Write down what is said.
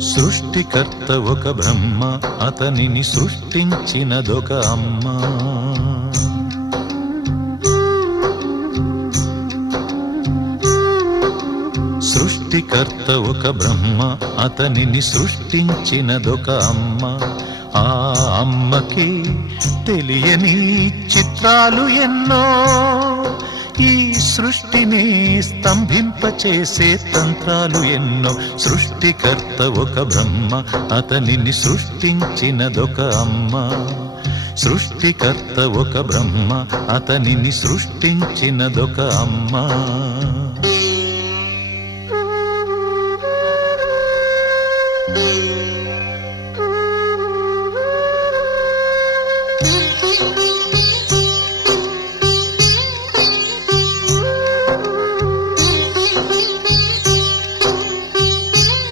సృష్టికర్త ఒక బ్రహ్మ, అతనిని సృష్టించినదొక అమ్మ. సృష్టికర్త ఒక బ్రహ్మ, అతనిని సృష్టించినదొక అమ్మ. ఆ అమ్మకి తెలియని చిత్రాలు ఎన్నో, ఈ సృష్టిని స్తంభింపచేసే తంత్రాలు ఎన్నో. సృష్టికర్త ఒక బ్రహ్మ, అతనిని సృష్టించినదొక అమ్మ. సృష్టికర్త ఒక బ్రహ్మ, అతనిని సృష్టించినదొక అమ్మ.